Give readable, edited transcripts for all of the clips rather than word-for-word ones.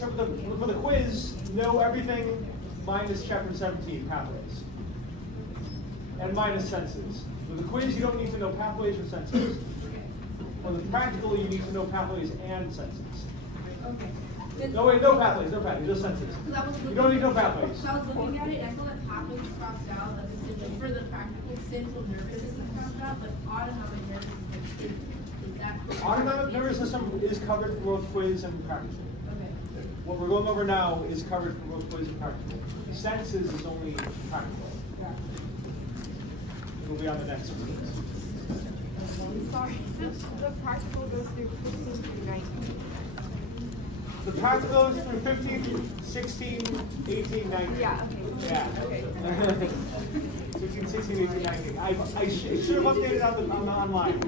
so for the quiz, know everything minus chapter 17, pathways. And minus senses. For the quiz, you don't need to know pathways or senses. For the practical, you need to know pathways and senses. Okay. No, wait, no pathways, just senses. You don't need no pathways. So I was looking at it, and I saw that pathways crossed out, like for the practical central nervous system crossed out, but autonomic nervous system is that correct? Autonomic nervous system is covered for both quiz and practical. Okay. What we're going over now is covered for both quiz and practical. Senses is only practical. We'll be on the next one. Sorry, the practical goes through 15 through 19. The practical is through 15, 16, 18, 19. Yeah, okay. Yeah. Okay. 16, 16, 18, 19. I should have updated on the online.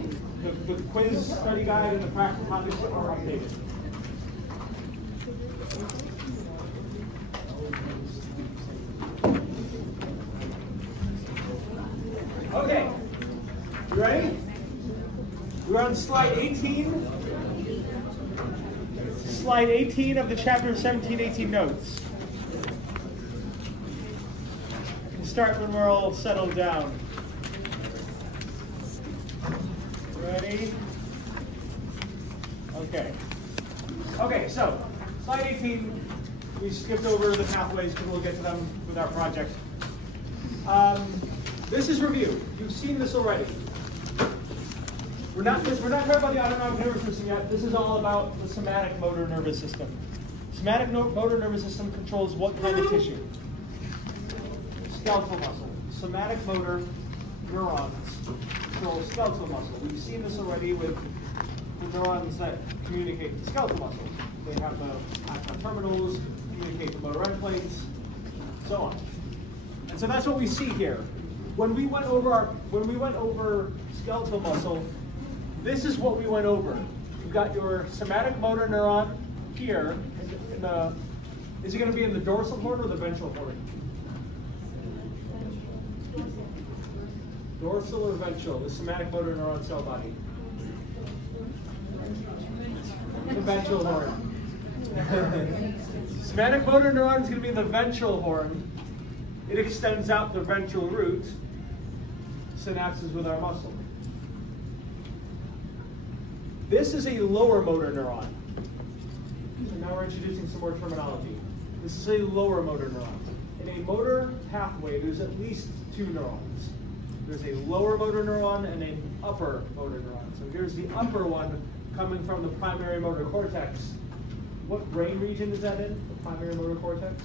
The quiz study guide and the practical topics are updated. Okay. You ready? We're on slide 18. Slide 18 of the chapter 17-18 notes. We'll start when we're all settled down. Ready? Okay. Okay, so slide 18, we skipped over the pathways because we'll get to them with our project. This is review. You've seen this already. We're not talking about the autonomic nervous system yet. This is all about the somatic motor nervous system. Somatic motor nervous system controls what kind of tissue? Skeletal muscle. Somatic motor neurons control skeletal muscle. We've seen this already with the neurons that communicate with skeletal muscle. They have the axon terminals, communicate the motor end plates, so on. And so that's what we see here. When we went over skeletal muscle, this is what we went over. You've got your somatic motor neuron here. Is it going to be in the dorsal horn or the ventral horn? Dorsal or ventral, the somatic motor neuron cell body? The ventral horn. Somatic motor neuron is going to be in the ventral horn. It extends out the ventral root, synapses with our muscle. This is a lower motor neuron. So now we're introducing some more terminology. This is a lower motor neuron. In a motor pathway, there's at least two neurons. There's a lower motor neuron and an upper motor neuron. So here's the upper one coming from the primary motor cortex. What brain region is that in, the primary motor cortex?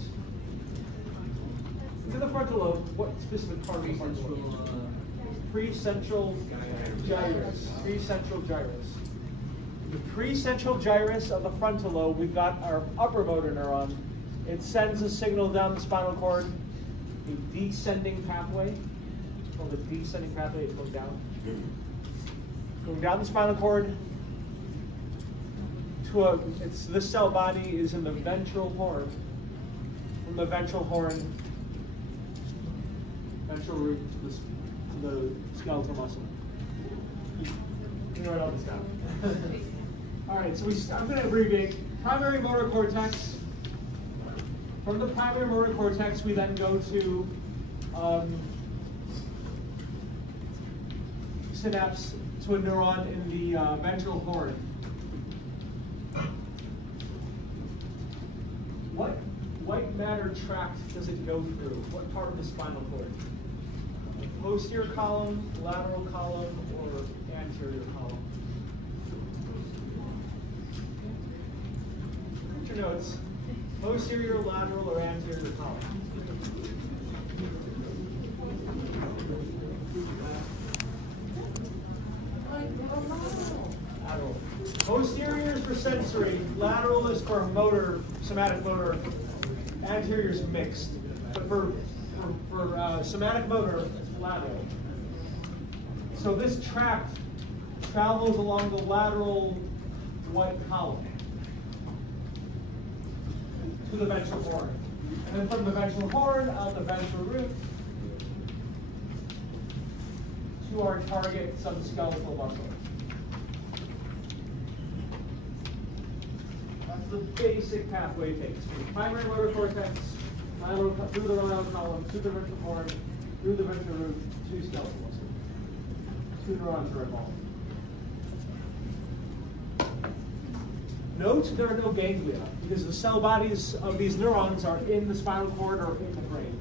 It's in the frontal lobe. What specific part of the frontal lobe? Precentral gyrus. Precentral gyrus. The precentral gyrus of the frontal lobe, we've got our upper motor neuron. It sends a signal down the spinal cord, a descending pathway. It's called a descending pathway. It's going down. Going down the spinal cord to this cell body is in the ventral horn. From the ventral horn, ventral root to the skeletal muscle. You can write all this down. All right, so I'm going to abbreviate. Primary motor cortex. From the primary motor cortex, we then go to synapse to a neuron in the ventral horn. What white matter tract does it go through? What part of the spinal cord? Posterior column, lateral column, or anterior column? Put your notes. Posterior, lateral, or anterior column? Lateral. Posterior is for sensory, lateral is for motor, somatic motor, anterior is mixed. But for somatic motor, it's lateral. So this tract travels along the lateral white column to the ventral horn. And then from the ventral horn out the ventral root to our target subskeletal muscle. the basic pathway it takes. From the primary motor cortex, through the neuronal column, to the ventral horn, through the ventral root, to skeletal muscle. 2 neurons are involved. Note there are no ganglia, because the cell bodies of these neurons are in the spinal cord or in the brain.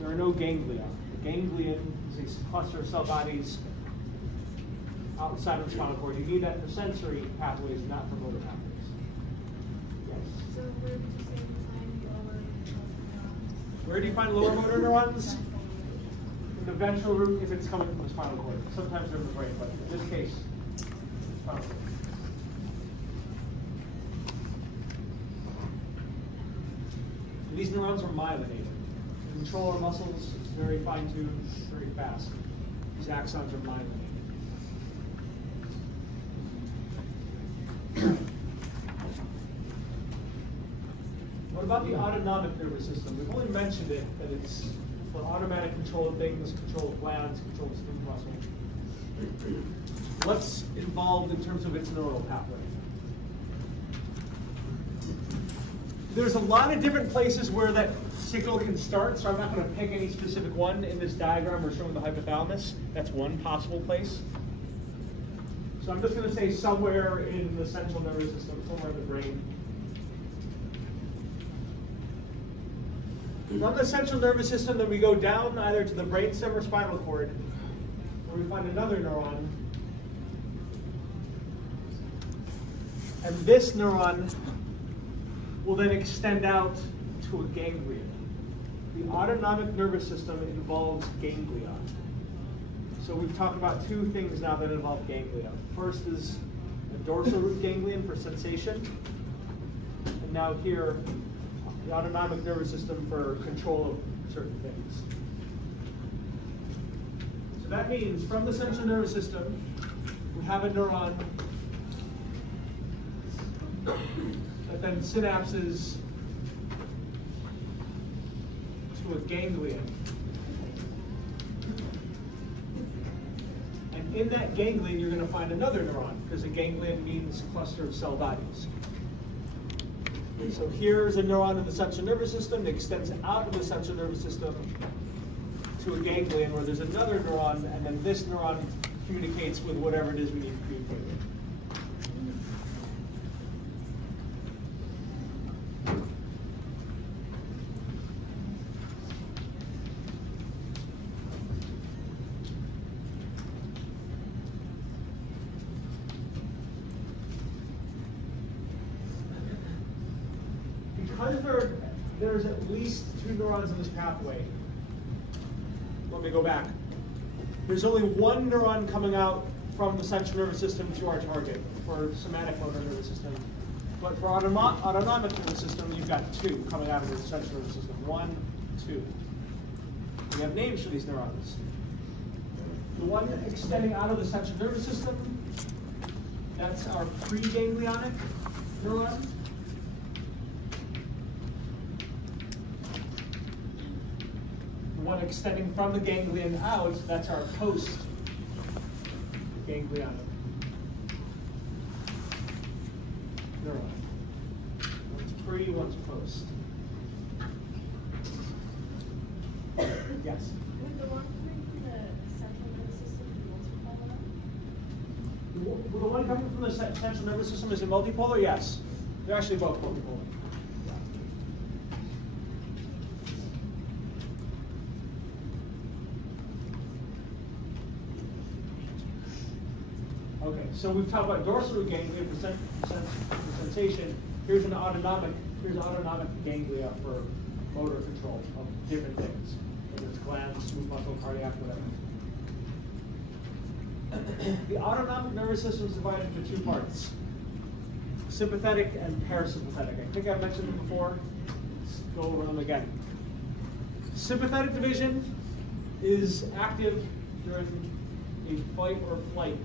There are no ganglia. The ganglion is a cluster of cell bodies outside of the spinal cord. You need that for sensory pathways, not for motor pathways. Yes? So where would you say you find lower neurons? Where do you find lower motor neurons? In the ventral root if it's coming from the spinal cord. Sometimes they're in the brain, but in this case, spinal cord. These neurons are myelinated. The control our muscles is very fine-tuned, very fast. These axons are myelinated. What about the autonomic nervous system? We've only mentioned it, that it's for automatic control of things, control of glands, control of smooth muscle. What's involved in terms of its neural pathway? There's a lot of different places where that signal can start, so I'm not going to pick any specific one. In this diagram, we're showing the hypothalamus. That's one possible place. So I'm just going to say somewhere in the central nervous system, somewhere in the brain. From the central nervous system, then we go down either to the brainstem or spinal cord, where we find another neuron. And this neuron will then extend out to a ganglion. The autonomic nervous system involves ganglia. So we've talked about 2 things now that involve ganglia. First is the dorsal root ganglion for sensation. And now here, the autonomic nervous system for control of certain things. So that means from the central nervous system, we have a neuron that then synapses to a ganglion. And in that ganglion, you're going to find another neuron, because a ganglion means cluster of cell bodies. So here's a neuron in the central nervous system that extends out of the central nervous system to a ganglion where there's another neuron, and then this neuron communicates with whatever it is we need to communicate with. Because there's at least 2 neurons in this pathway, let me go back. There's only 1 neuron coming out from the central nervous system to our target for somatic motor nervous system. But for autonomic nervous system, you've got 2 coming out of the central nervous system. 1, 2. We have names for these neurons. The one extending out of the central nervous system, that's our preganglionic neuron. One extending from the ganglion out, that's our post-ganglionic neuron. One's pre, one's post. Yes? Would the one coming from the central nervous system be multipolar? The one coming from the central nervous system is a multipolar? Yes. They're actually both multipolar. Okay, so we've talked about dorsal root ganglia for sensation. Here's autonomic ganglia for motor control of different things, whether it's glands, smooth muscle, cardiac, whatever. The autonomic nervous system is divided into 2 parts: sympathetic and parasympathetic. I think I've mentioned them before. Let's go over them again. Sympathetic division is active during a fight or flight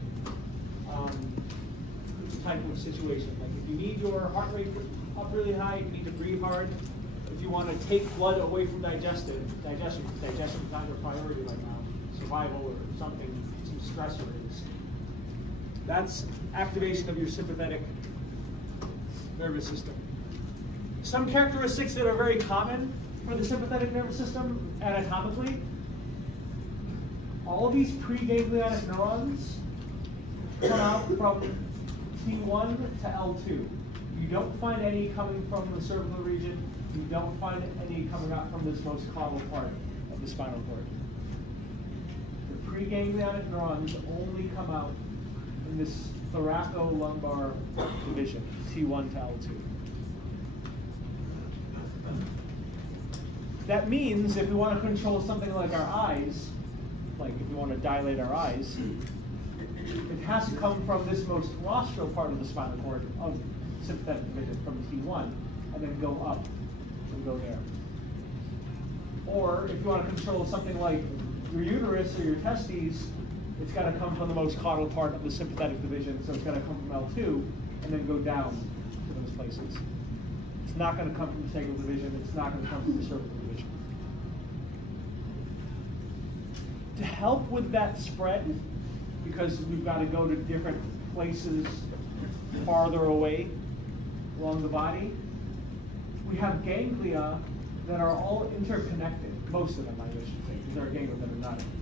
type of situation. Like if you need your heart rate up really high, if you need to breathe hard, if you want to take blood away from digestion is not your priority right now, survival or something, some stressor is. That's activation of your sympathetic nervous system. Some characteristics that are very common for the sympathetic nervous system anatomically. All these preganglionic neurons come out from T1 to L2. You don't find any coming from the cervical region. You don't find any coming out from this most caudal part of the spinal cord. The preganglionic neurons only come out in this thoracolumbar division, T1 to L2. That means if we want to control something like our eyes, like if we want to dilate our eyes, it has to come from this most rostral part of the spinal cord of sympathetic division, from T1, and then go up and go there. Or if you want to control something like your uterus or your testes, it's got to come from the most caudal part of the sympathetic division, so it's got to come from L2 and then go down to those places. It's not going to come from the sacral division, it's not going to come from the cervical division. To help with that spread, because we've got to go to different places farther away along the body, we have ganglia that are all interconnected. Most of them, I should say, because there are ganglia that are not interconnected.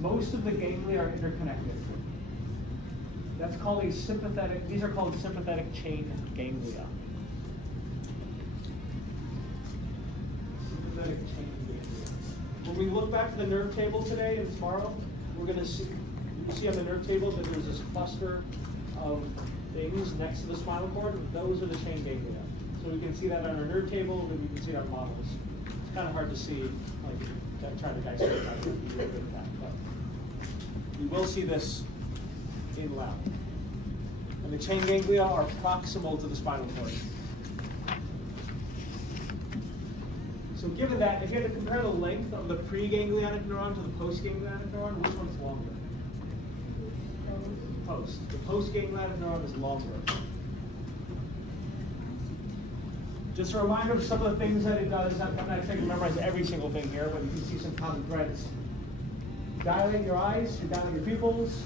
Most of the ganglia are interconnected. That's called a sympathetic, these are called sympathetic chain ganglia. Sympathetic chain ganglia. When we look back to the nerve table today and tomorrow, we're going to see, you see on the nerve table that there's this cluster of things next to the spinal cord. Those are the chain ganglia. So we can see that on our nerve table, and we can see it on models. It's kind of hard to see, like trying to dissect that. We'll be really good at that. But we will see this in lab. And the chain ganglia are proximal to the spinal cord. So given that, if you had to compare the length of the preganglionic neuron to the postganglionic neuron, which one's longer? Post. The postganglionic neuron is longer. Just a reminder of some of the things that it does. I'm not trying to memorize every single thing here, but you can see some common threads. Dilate your eyes, dilate your pupils,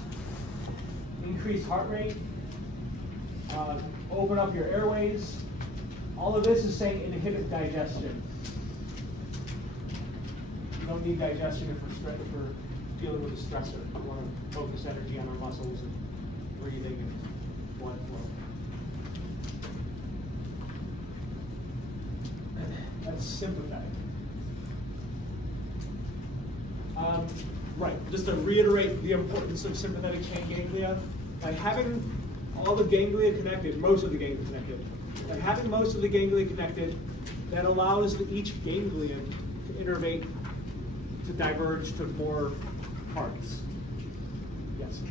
increase heart rate, open up your airways. All of this is saying inhibit digestion. You don't need digestion if we're dealing with a stressor. We want to focus energy on our muscles and breathing and blood flow. That's sympathetic. Right, just to reiterate the importance of sympathetic chain ganglia, by having all the ganglia connected, most of the ganglia connected, by having most of the ganglia connected, that allows each ganglion to innervate, to diverge to more parts. Yes?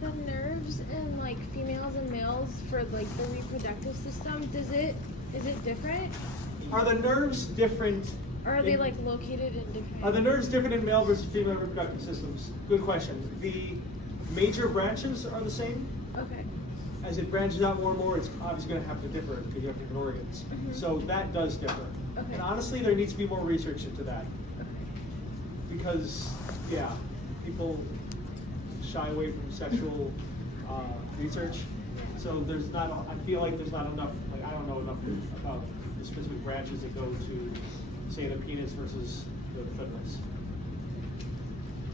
The nerves in like females and males for like the reproductive system, is it different? Are the nerves different? Or are they like located in different? Are the nerves different in male versus female reproductive systems? Good question. The major branches are the same. Okay. As it branches out more and more, it's obviously going to have to differ because you have different organs. Mm-hmm. So that does differ. Okay. And honestly, there needs to be more research into that. Okay. Because, yeah, people shy away from sexual research. So there's not, I feel like there's not enough, like I don't know enough about the specific branches that go to, say, the penis versus the clitoris.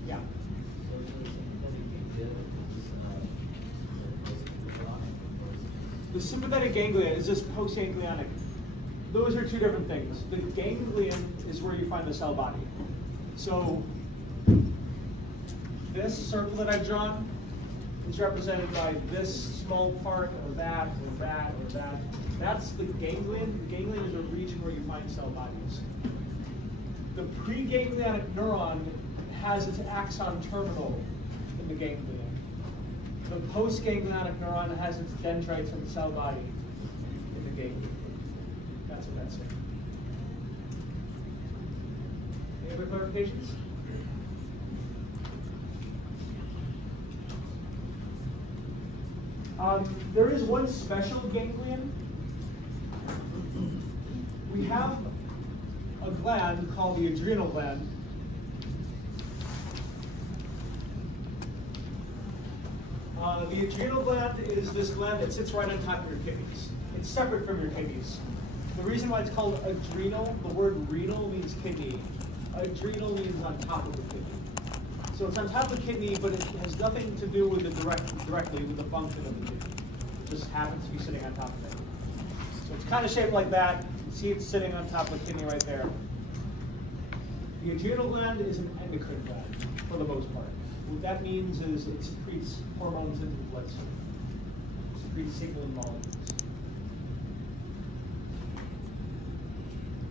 Yeah. The sympathetic ganglia is just postganglionic. Those are two different things. The ganglion is where you find the cell body. So this circle that I've drawn is represented by this small part or that or that or that. That's the ganglion. The ganglion is a region where you find cell bodies. The preganglionic neuron has its axon terminal in the ganglion. The postganglionic neuron has its dendrites in the cell body in the ganglion. That's what that's saying. Any other clarifications? There is one special ganglion. We have a gland called the adrenal gland. The adrenal gland is this gland that sits right on top of your kidneys. It's separate from your kidneys. The reason why it's called adrenal, the word renal means kidney. Adrenal means on top of the kidney. So it's on top of the kidney, but it has nothing to do with directly with the function of the kidney. It just happens to be sitting on top of it. So it's kind of shaped like that. You see it's sitting on top of the kidney right there. The adrenal gland is an endocrine gland, for the most part. What that means is it secretes hormones into the bloodstream. It secretes signaling molecules.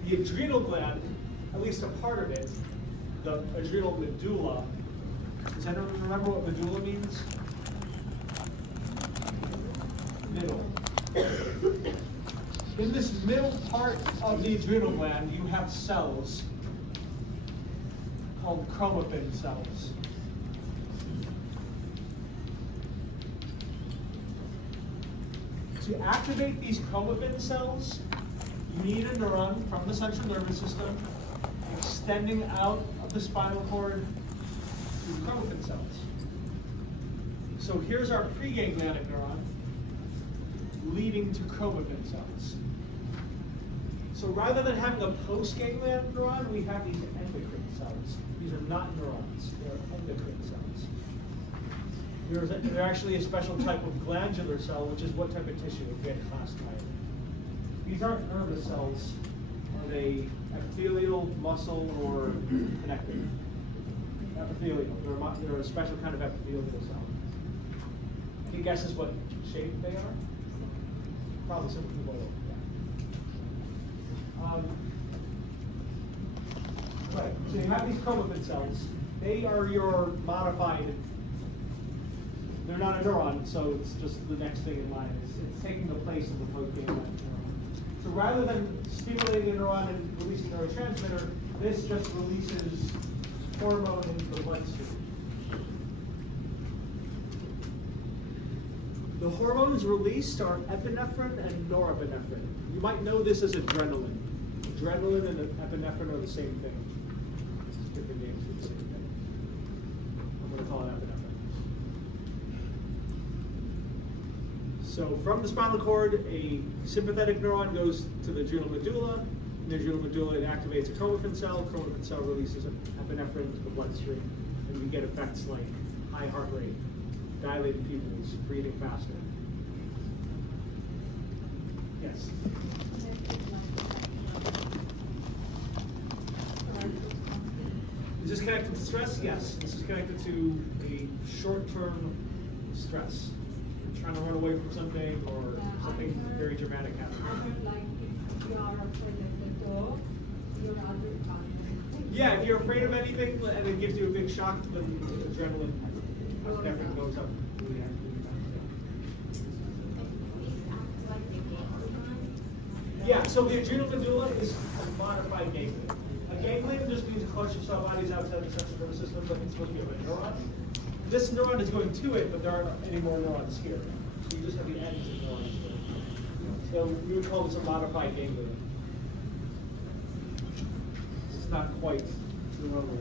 The adrenal gland, at least a part of it, the adrenal medulla. Does anyone remember what medulla means? Middle. In this middle part of the adrenal gland, you have cells called chromaffin cells. To activate these chromaffin cells, you need a neuron from the central nervous system extending out of the spinal cord to chromaffin cells. So here's our preganglionic neuron leading to chromaffin cells. So rather than having a postganglionic neuron, we have these endocrine cells. These are not neurons, they're endocrine cells. They're actually a special type of glandular cell, which is what type of tissue if we had classified. These aren't nervous cells. Are they epithelial, muscle, or connective? Epithelial. They're a special kind of epithelial cell. Any guesses what shape they are? Probably some people will. Right, so you have these chromaffin cells. They are your modified, they're not a neuron, so it's just the next thing in line. It's taking the place of the postganglionic neuron. So rather than stimulating a neuron and releasing a neurotransmitter, this just releases hormone into the bloodstream. The hormones released are epinephrine and norepinephrine. You might know this as adrenaline. Adrenaline and epinephrine are the same thing. It's different names for the same thing. I'm going to call it epinephrine. So from the spinal cord, a sympathetic neuron goes to the adrenal medulla. In the adrenal medulla, it activates a chromaffin cell. Chromaffin cell releases epinephrine into the bloodstream, and we get effects like high heart rate, dilated pupils, breathing faster. Yes? Is this connected to stress? Yes. This is connected to a short-term stress. You're trying to run away from something or something very dramatic happening. Yeah, if you're afraid of anything and it gives you a big shock, then adrenaline definitely goes up. Yeah, so the adrenal medulla is a modified ganglion. A ganglion just means a collection of cell bodies outside the central nervous system, but it's supposed to be a neuron. This neuron is going to it, but there aren't any more neurons here. So you just have the ends of neurons. So we would call this a modified ganglion. It's not quite neuronal.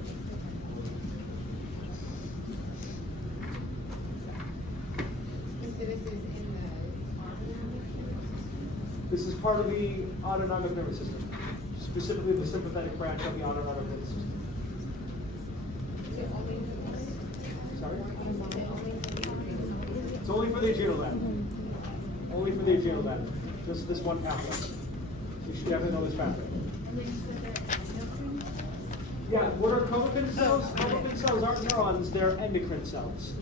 This is part of the autonomic nervous system, specifically the sympathetic branch of the autonomic nervous system. Sorry? It's only for the adrenal gland. Only for the adrenal gland. Just this one pathway. You should definitely know this pathway. Yeah, what are chromaffin cells? Chromaffin cells aren't neurons, they're endocrine cells.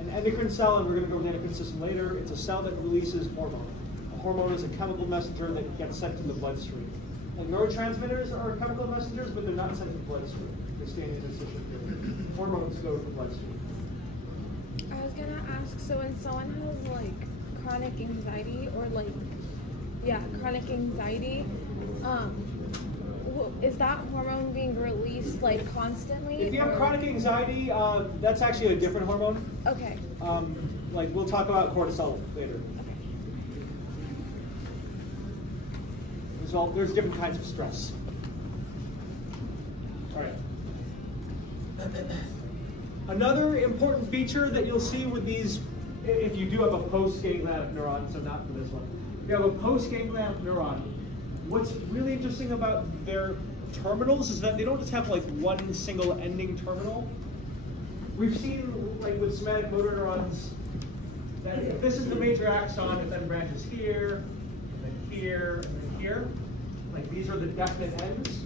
An endocrine cell, and we're going to go over the endocrine system later, it's a cell that releases hormone. A hormone is a chemical messenger that gets sent to the bloodstream. And neurotransmitters are chemical messengers, but they're not sent to the bloodstream. They stay in the interstitial fluid. Hormones go to the bloodstream. I was gonna ask, so when someone has like chronic anxiety or like, yeah, chronic anxiety, is that hormone being released like constantly? If you have chronic anxiety, that's actually a different hormone. Okay. Like we'll talk about cortisol later. So there's different kinds of stress. All right. Another important feature that you'll see with these if you do have a post-ganglionic neuron, so not for this one. If you have a post-ganglionic neuron, what's really interesting about their terminals is that they don't just have like one single ending terminal. We've seen, like with somatic motor neurons, that if this is the major axon, it then branches here, and then here, and then here. Like these are the definite ends.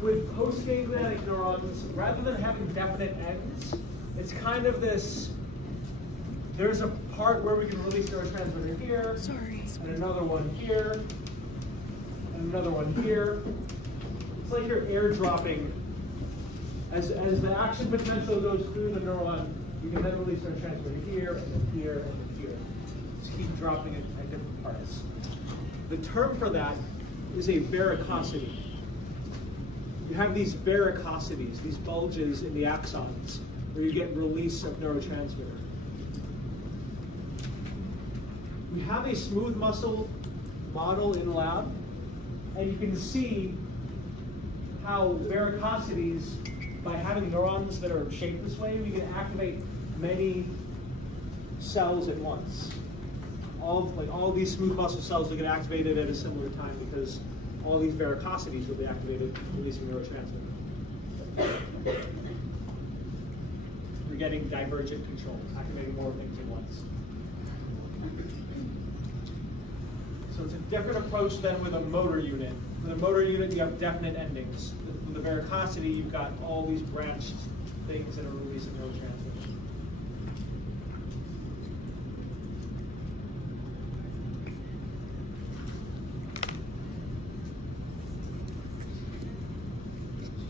With post-ganglionic neurons, rather than having definite ends, it's kind of this, there's a part where we can release neurotransmitter here, and another one here, and another one here. It's like you're airdropping. As the action potential goes through the neuron, you can then release neurotransmitter here, and then here, and then here. Just keep dropping it at different parts. The term for that is a varicosity. You have these varicosities, these bulges in the axons, where you get release of neurotransmitter. We have a smooth muscle model in lab, and you can see how varicosities, by having neurons that are shaped this way, we can activate many cells at once. All these smooth muscle cells will get activated at a similar time because all these varicosities will be activated, releasing neurotransmitter. We're getting divergent control, activating more things at once. So it's a different approach than with a motor unit. With a motor unit, you have definite endings. With the varicosity, you've got all these branched things that are releasing neurotransmitters.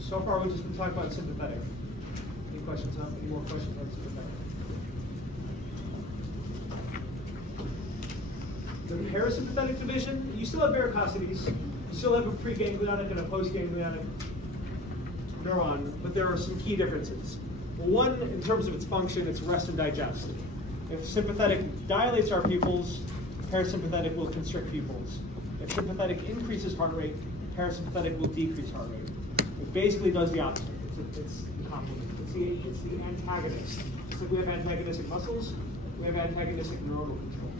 So far, we've just been talking about sympathetic. Any questions on? Any more questions on sympathetic? The parasympathetic division, you still have varicosities. You still have a preganglionic and a postganglionic neuron, but there are some key differences. One, in terms of its function, it's rest and digest. If sympathetic dilates our pupils, parasympathetic will constrict pupils. If sympathetic increases heart rate, parasympathetic will decrease heart rate. It basically does the opposite. It's the complement. It's the antagonist. So we have antagonistic muscles, we have antagonistic neuronal control.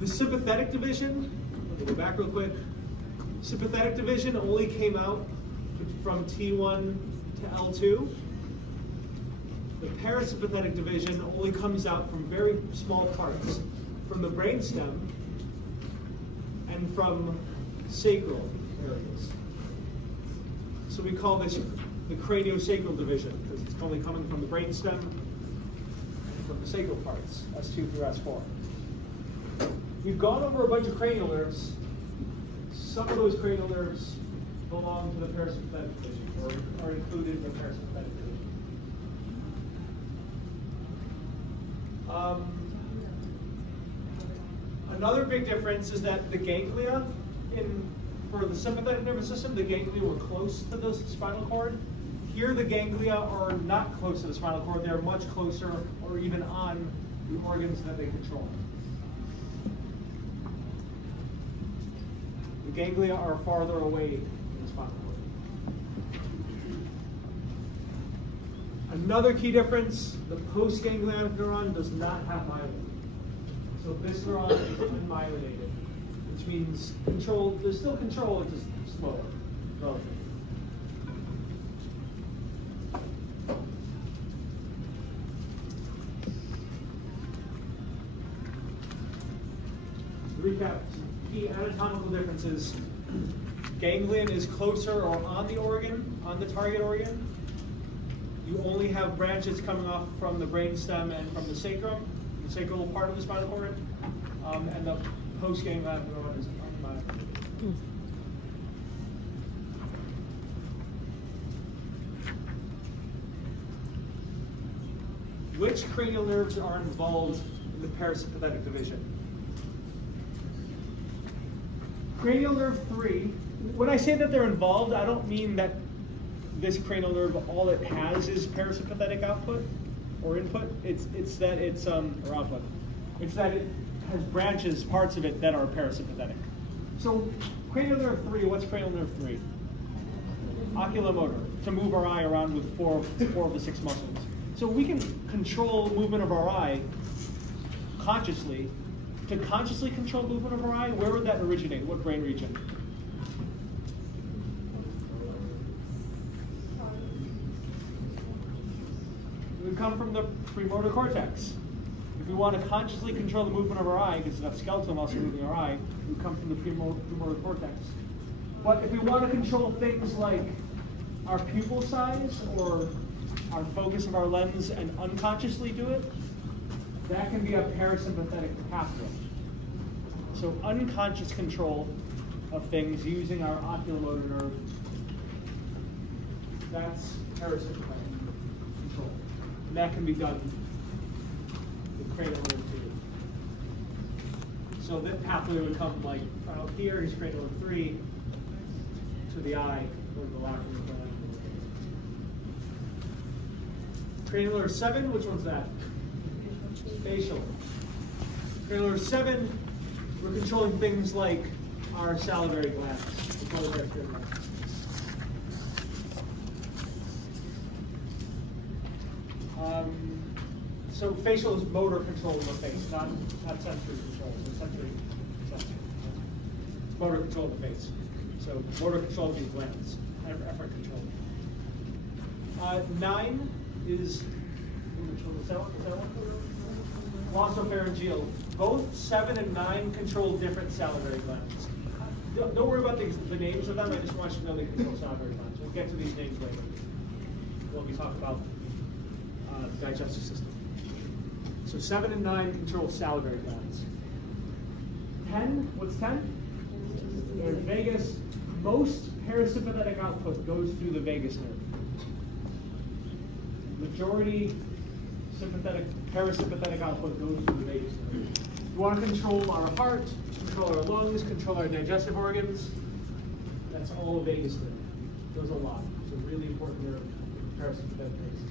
The sympathetic division, let me go back real quick. Sympathetic division only came out from T1 to L2. The parasympathetic division only comes out from very small parts, from the brainstem and from sacral areas. So we call this the craniosacral division because it's only coming from the brainstem and from the sacral parts, S2 through S4. We've gone over a bunch of cranial nerves. Some of those cranial nerves belong to the parasympathetic division or are included in the parasympathetic division. Another big difference is that the ganglia for the sympathetic nervous system, the ganglia were close to the spinal cord. Here, the ganglia are not close to the spinal cord. They're much closer or even on the organs that they control. The ganglia are farther away from the spinal cord. Another key difference, the postganglionic neuron does not have myelin. So this neuron is unmyelinated, which means control, there's still control, it's just slower, relatively. To recap, some key anatomical differences. Ganglion is closer or on the organ, on the target organ. You only have branches coming off from the brainstem and from the sacrum, the sacral part of the spinal cord, and the postganglionic neuron is unmyelinated. Which cranial nerves are involved in the parasympathetic division? Cranial nerve 3, when I say that they're involved, I don't mean that this cranial nerve, all it has is parasympathetic output or input. It's that it's or output. It's that it has branches, parts of it that are parasympathetic. So cranial nerve 3, what's cranial nerve 3? oculomotor, to move our eye around with four of the 6 muscles. So we can control movement of our eye consciously. To consciously control movement of our eye, where would that originate? What brain region? It would come from the premotor cortex. If we want to consciously control the movement of our eye, because it's enough skeletal muscle moving our eye, it would come from the premotor cortex. But if we want to control things like our pupil size or our focus of our lens and unconsciously do it, that can be a parasympathetic pathway. So unconscious control of things using our oculomotor nerve, that's parasympathetic control. And that can be done with cranial nerve too. So that pathway would come like right up here, here's cranial nerve 3, to the eye, or the lacrimal gland. Cranial nerve 7, which one's that? Facial. Cranial nerve 7, we're controlling things like our salivary glands. So facial is motor control of the face, not sensory control. So sensory. It's motor control of the face. So motor control of these glands, effort control. 9 is glossopharyngeal. Both 7 and 9 control different salivary glands. Don't worry about the names of them. I just want you to know they control salivary glands. We'll get to these names later when we talk about the digestive system. So 7 and 9 control salivary glands. 10, what's 10? The vagus. Most parasympathetic output goes through the vagus nerve. Majority parasympathetic output goes through the vagus nerve. You want to control our heart, control our lungs, control our digestive organs. That's all vagus nerve. Does a lot. It's a really important nerve in parasympathetic case.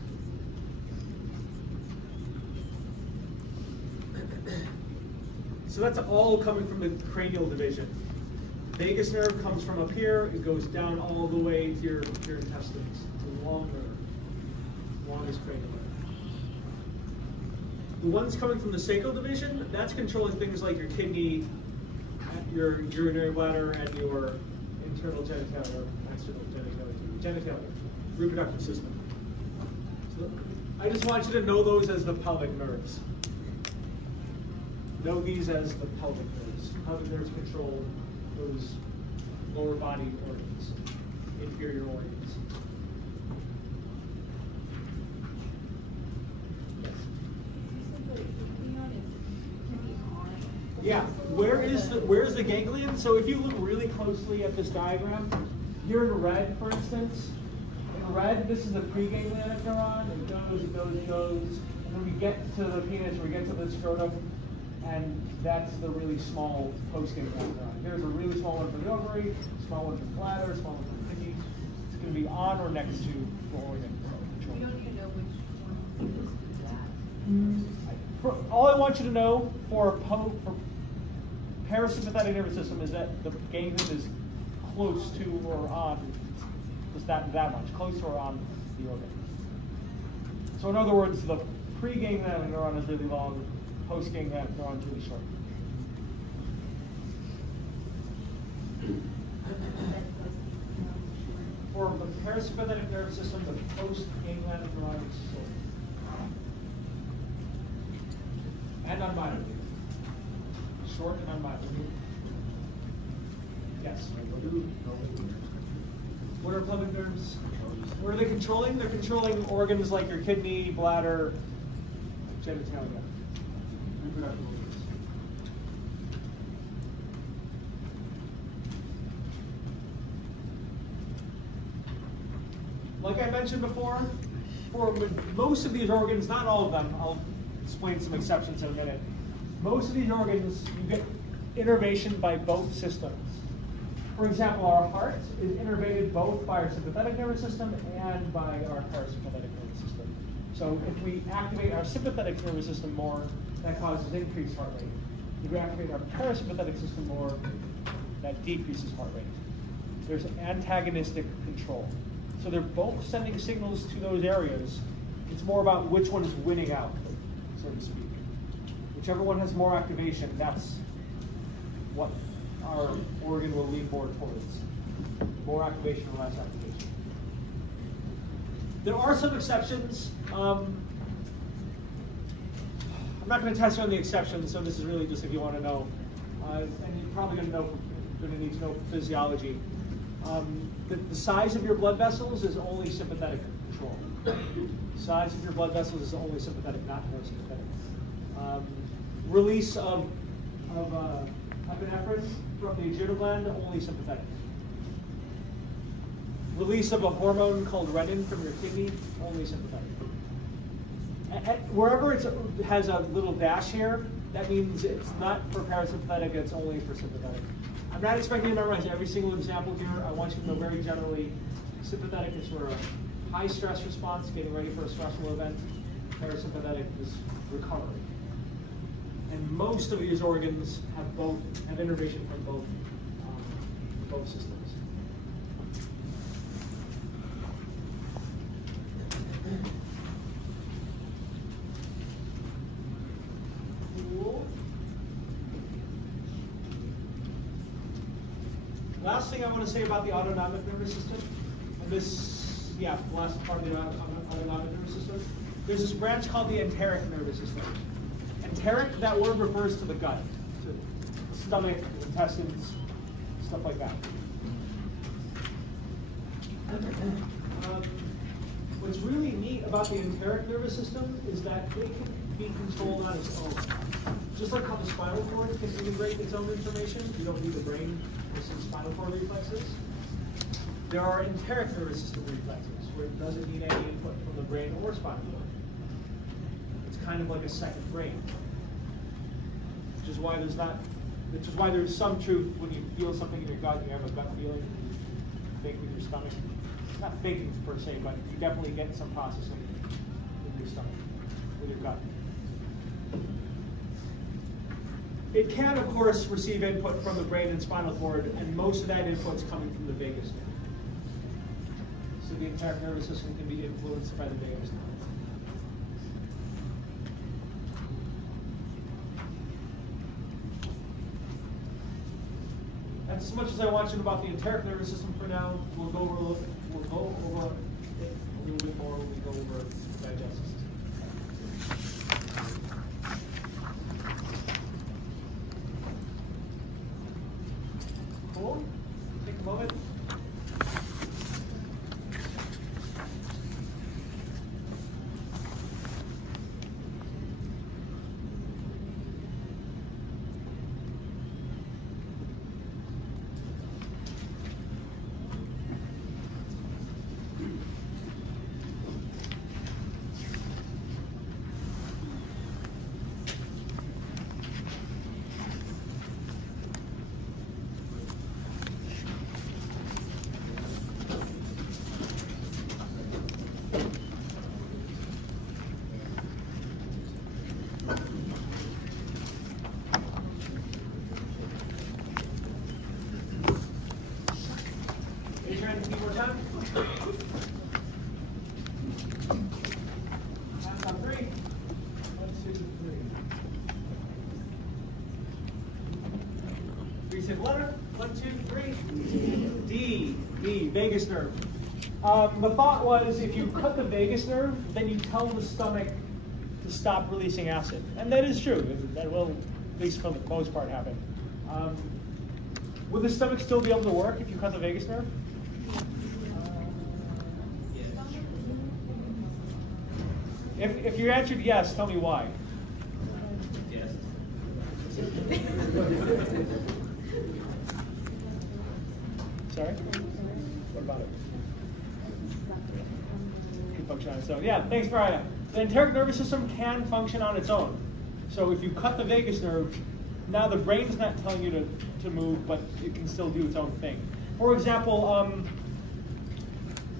So that's all coming from the cranial division. Vagus nerve comes from up here, it goes down all the way to your intestines. It's a long nerve, longest cranial nerve. The ones coming from the sacral division, that's controlling things like your kidney, your urinary bladder, and your internal genitalia, reproductive system. So I just want you to know those as the pelvic nerves. Know these as the pelvic nerves. Pelvic nerves control those lower body organs, inferior organs. Yes. Yeah. Where's the ganglion? So if you look really closely at this diagram, here in red, for instance, in red, this is a preganglionic neuron. It goes, and then we get to the penis, we get to the scrotum, and that's the really small postganglionic neuron. Here's a really small one for the ovary, small one for the bladder, small one for the kidney. It's going to be on or next to the organ. We don't even know which one is that. All I want you to know for parasympathetic nervous system is that the ganglion is close to or on, just that much, close to or on the organ. So in other words, the preganglionic neuron is really long, postganglionic neuron is really short. For the parasympathetic nervous system, the postganglionic neuron is short. And unmyotic. Short and unmyotic. Yes. What are pelvic nerves? What are they controlling? They're controlling organs like your kidney, bladder, genitalia, reproductive organs. Like I mentioned before, for most of these organs, not all of them, I'll explain some exceptions in a minute. Most of these organs, you get innervation by both systems. For example, our heart is innervated both by our sympathetic nervous system and by our parasympathetic nervous system. So if we activate our sympathetic nervous system more, that causes increased heart rate. If we activate our parasympathetic system more, that decreases heart rate. there's antagonistic control. So they're both sending signals to those areas. It's more about which one is winning out, so to speak. Whichever one has more activation, that's what our organ will lean more towards. More activation or less activation. There are some exceptions. I'm not going to test you on the exceptions, so this is really just if you want to know. And you're probably going to need to know physiology. The size of your blood vessels is only sympathetic control. Size of your blood vessels is only sympathetic, not parasympathetic. Release of epinephrine from the adrenal gland, only sympathetic. Release of a hormone called renin from your kidney, only sympathetic. Wherever it has a little dash here, that means it's not for parasympathetic, it's only for sympathetic. I'm not expecting you to memorize every single example here. I want you to know very generally, sympathetic is for a high stress response, getting ready for a stressful event. Parasympathetic is recovery. And most of these organs have innervation from both systems. Cool. Last thing I want to say about the autonomic nervous system, and this, the last part of the autonomic nervous system, there's this branch called the enteric nervous system. Enteric, that word refers to the gut, to stomach, intestines, stuff like that. What's really neat about the enteric nervous system is that it can be controlled on its own. Just like how the spinal cord can integrate its own information, you don't need the brain for some spinal cord reflexes. There are enteric nervous system reflexes where it doesn't need any input from the brain or spinal cord. It's kind of like a second brain. Which is why there's some truth when you feel something in your gut, you have a gut feeling, you think with your stomach. Not thinking per se, but you definitely get some processing with your stomach, with your gut. It can, of course, receive input from the brain and spinal cord, and most of that input is coming from the vagus nerve. So the entire nervous system can be influenced by the vagus nerve. That's as much as I want you to know about the enteric nervous system for now. We'll go over it a little bit more when we go over the digestive system. Cool. Take a moment. Vagus nerve. The thought was if you cut the vagus nerve, then you tell the stomach to stop releasing acid. And that is true. That will, at least for the most part, happen. Would the stomach still be able to work if you cut the vagus nerve? If you answered yes, tell me why. Yes. Sorry? What about it? Can function on its own. Yeah, thanks, Mariah. The enteric nervous system can function on its own. So if you cut the vagus nerve, now the brain's not telling you to move, but it can still do its own thing. For example,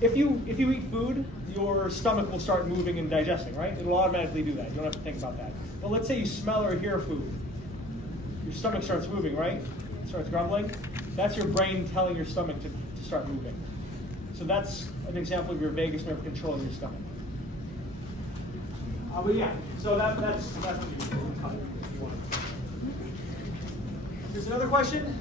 if you eat food, your stomach will start moving and digesting, right? It'll automatically do that. You don't have to think about that. But let's say you smell or hear food. Your stomach starts moving, right? It starts grumbling. That's your brain telling your stomach to start moving. So that's an example of your vagus nerve controlling your stomach. But yeah, so that's what you want. Here's another question.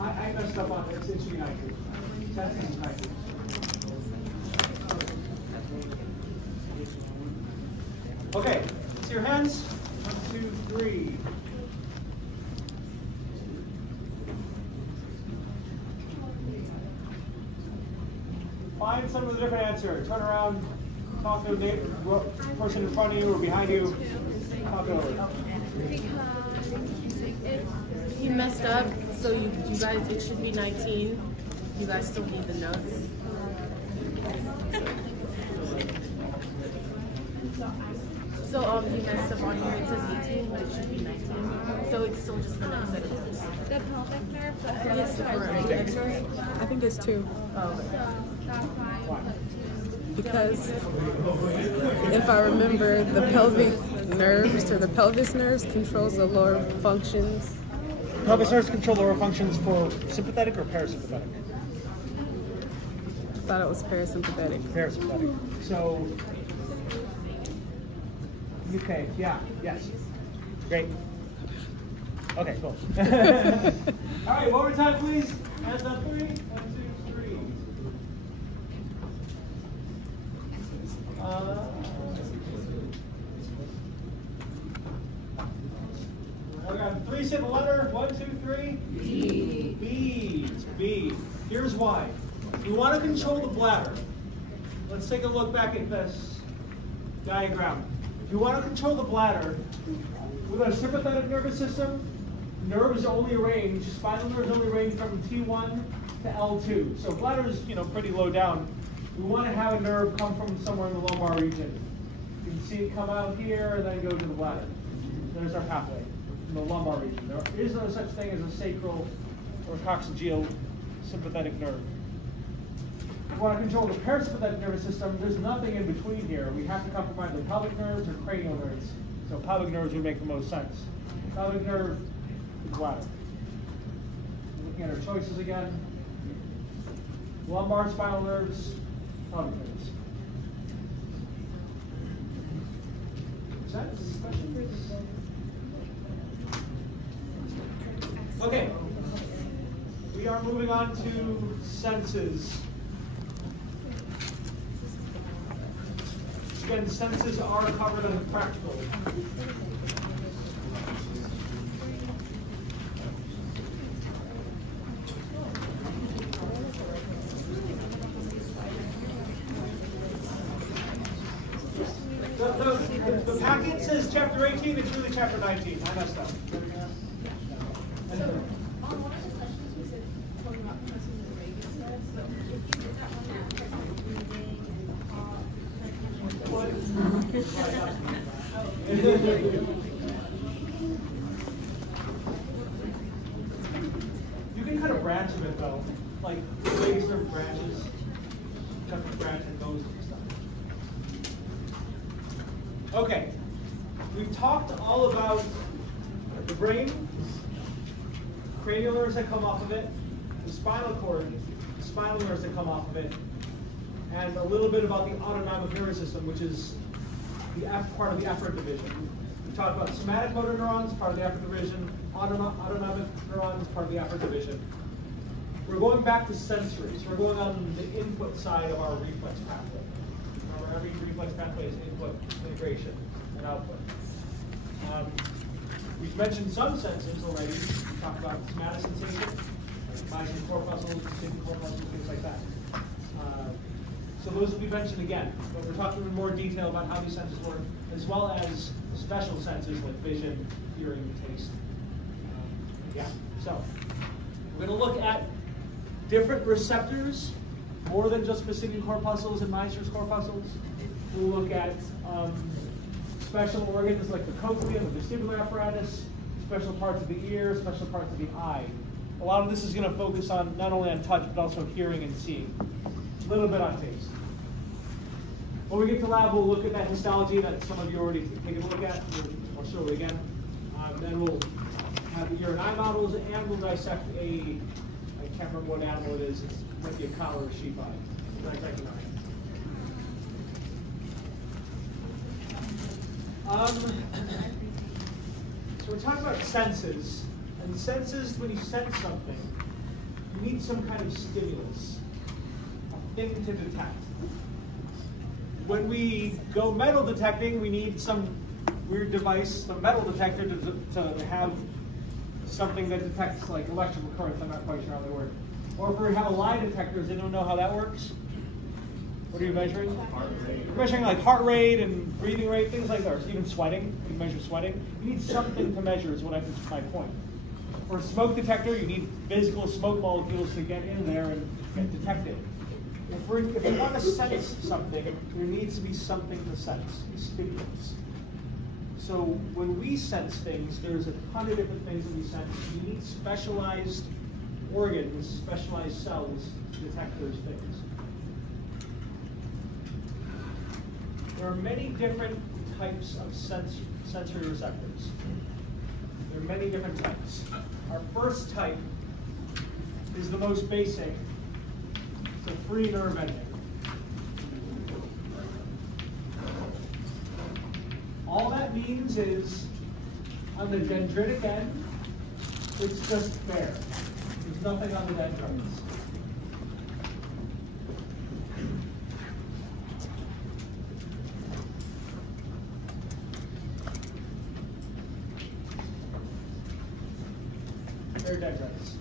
I messed up on it. It's United. That's United. Okay, see your hands. 1, 2, 3. Find someone with a different answer. Turn around, talk to the person in front of you or behind you. Talk over. You messed up, so you guys, it should be 19. You guys still need the notes. So you messed up on here, it says 18, but it should be 19. So it's still just the notes that it is. The pelvic nerve, but Yes, the correct. I think it's 2. Because if I remember, the pelvic nerves or the pelvis nerves controls the lower functions. Pelvis nerves control lower functions for sympathetic or parasympathetic? I thought it was parasympathetic. Parasympathetic. So, okay, yeah, yes. Great. Okay, cool. All right, one more time, please. Hands up, 3. 1, 2, 3. I got 3 simple letter. 1, 2, 3. B. B. It's B. Here's why. We want to control the bladder. Let's take a look back at this diagram. If you want to control the bladder, with a sympathetic nervous system, nerves only range, spinal nerves only range from T1 to L2. So bladder is, pretty low down. We want to have a nerve come from somewhere in the lumbar region. You can see it come out here and then go to the bladder. There's our pathway in the lumbar region. There is no such thing as a sacral or coccygeal sympathetic nerve. If we want to control the parasympathetic nervous system, there's nothing in between here. We have to compromise the pelvic nerves or cranial nerves. So pelvic nerves would make the most sense. Pelvic nerve, the bladder. Looking at our choices again. Lumbar spinal nerves, pelvic nerves. Sense? Questions? Okay. We are moving on to senses. Again, senses are covered in practical. The packet says chapter 18, it's really chapter 19. I messed up. One of the questions we said talking about pressing the vagus nerve. So if you did that one that You can kind of branch of it though, like the vagus nerve branches, cut the branch and goes and stuff. Okay, we've talked all about the brain, cranial nerves that come off of it, the spinal cord, the spinal nerves that come off of it, and a little bit about the autonomic nervous system, which is the part of the efferent division. We talked about somatic motor neurons, part of the efferent division, autonomic neurons, part of the efferent division. We're going back to sensory, so we're going on the input side of our reflex pathway. Remember, every reflex pathway is input, integration, and output. We've mentioned some senses already. We talked about somatosensation, myasine corpuscles, distinct corpuscles, things like that. So those will be mentioned again, but we're talking in more detail about how these senses work, as well as special senses like vision, hearing, taste. So we're going to look at different receptors, more than just Pacinian corpuscles and Meissner's corpuscles. We'll look at special organs like the cochlea, the vestibular apparatus, special parts of the ear, special parts of the eye. A lot of this is going to focus on not only on touch, but also hearing and seeing. A little bit on taste. When we get to lab, we'll look at that histology that some of you already taken a look at. I'll show it again. Then we'll have the ear and eye models, and we'll dissect I can't remember what animal it is. It might be a cow or a sheep eye. Dissecting eye. So we're talking about senses. And senses, when you sense something, you need some kind of stimulus, a thing to detect. When we go metal detecting, we need some weird device, the metal detector, to have something that detects like electrical currents. I'm not quite sure how they work. Or if we have a lie detector, does anyone know how that works? What are you measuring? Heart rate. You're measuring like heart rate and breathing rate, things like that, or even sweating. You can measure sweating. You need something to measure is my point. For a smoke detector, you need physical smoke molecules to get in there and get detected. If we want to sense something, there needs to be something to sense, a stimulus. So when we sense things, there's a ton of different things that we sense. You need specialized organs, specialized cells to detect those things. There are many different types of sensory receptors. There are many different types. Our first type is the most basic, the free nerve ending. All that means is, on the dendritic end, it's just bare. There's nothing on the dendrites. They're dendrites.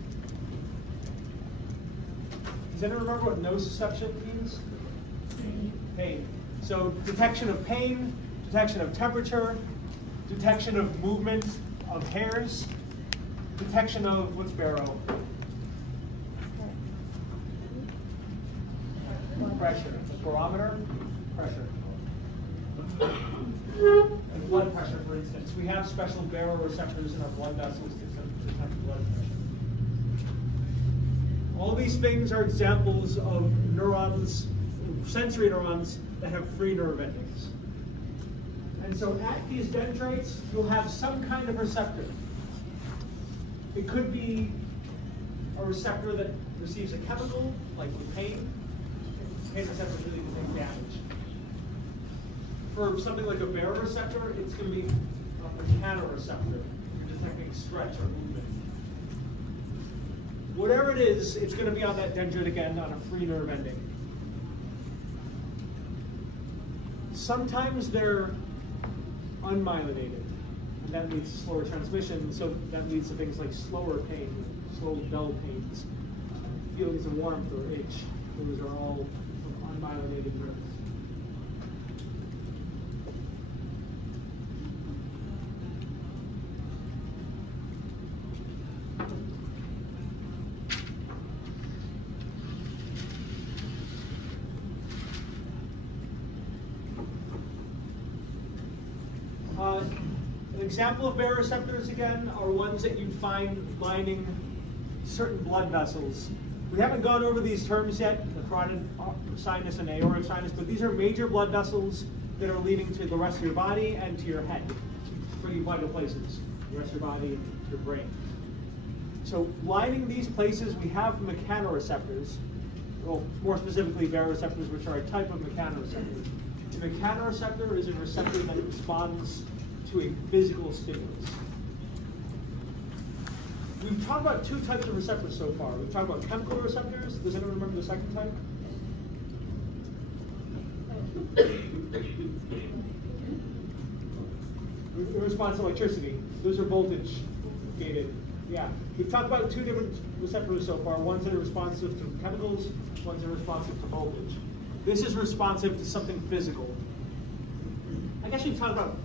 Does anyone remember what nociception means? Pain. So detection of pain, detection of temperature, detection of movement of hairs, detection of, what's baro? Pressure. Barometer, pressure. And blood pressure, for instance. We have special baroreceptors in our blood vessels to detect blood pressure. All these things are examples of neurons, sensory neurons, that have free nerve endings. And so at these dendrites, you'll have some kind of receptor. It could be a receptor that receives a chemical, like with pain. Pain receptors really detect damage. For something like a baroreceptor, it's going to be a mechanoreceptor. You're detecting stretch or movement. Whatever it is, it's going to be on that dendritic end on a free nerve ending. Sometimes they're unmyelinated, and that leads to slower transmission, so that leads to things like slower pain, slow dull pains, feelings of warmth or itch. Those are all from unmyelinated nerves. An example of baroreceptors, again, are ones that you'd find lining certain blood vessels. We haven't gone over these terms yet, the carotid sinus and aortic sinus, but these are major blood vessels that are leading to the rest of your body and to your head. Pretty vital places, the rest of your body and your brain. So lining these places, we have mechanoreceptors, well, more specifically baroreceptors, which are a type of mechanoreceptor. A mechanoreceptor is a receptor that responds to a physical stimulus. We've talked about two types of receptors so far. We've talked about chemical receptors. Does anyone remember the second type? In response to electricity. Those are voltage gated. Yeah. We've talked about two different receptors so far. Ones that are responsive to chemicals, ones that are responsive to voltage. This is responsive to something physical. I guess we've talked about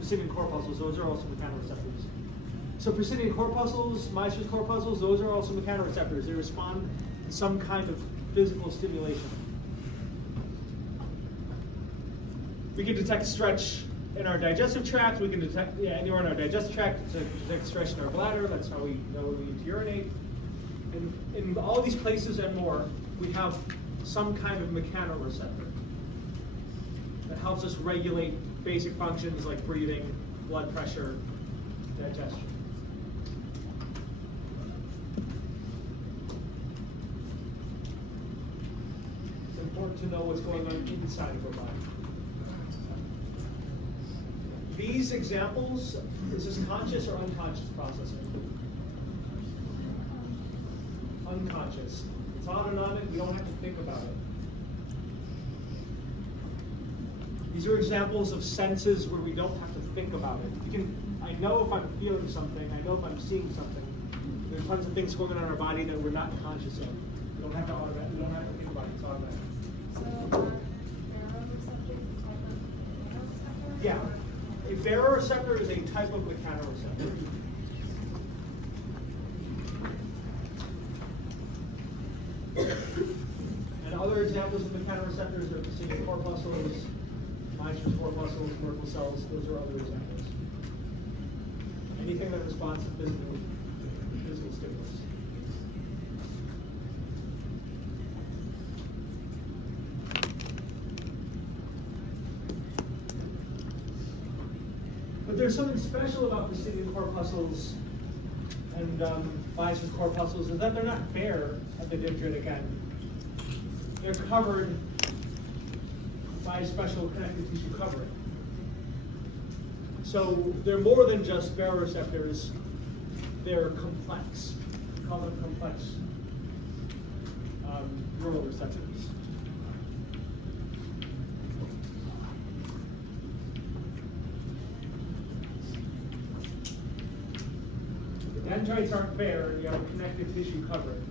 Pacinian corpuscles. Those are also mechanoreceptors. So Pacinian corpuscles, Meissner's corpuscles, those are also mechanoreceptors. They respond to some kind of physical stimulation. We can detect stretch in our digestive tract. We can detect anywhere in our digestive tract to detect stretch in our bladder. That's how we know we need to urinate. And in all these places and more, we have some kind of mechanoreceptor that helps us regulate basic functions like breathing, blood pressure, digestion. It's important to know what's going on inside of our body. These examples, is this conscious or unconscious processing? Unconscious. It's autonomic, we don't have to think about it. These are examples of senses where we don't have to think about it. I know if I'm feeling something, I know if I'm seeing something. There's tons of things going on in our body that we're not conscious of. We don't have to think about it, it's automatic. So, baroreceptor is a type of mechanoreceptor? Yeah. A baroreceptor is a type of mechanoreceptor. And other examples of mechanoreceptors are Pacinian corpuscles, Meissner's corpuscles, Merkel cells. Those are other examples. Anything that responds to physical stimulus. But there's something special about Pacinian corpuscles and Meissner's corpuscles is that they're not bare at the dendritic end. They're covered by a special connective tissue covering. So they're more than just baroreceptors, they're complex. We call them complex neural receptors. The dendrites aren't bare, you have connective tissue covering.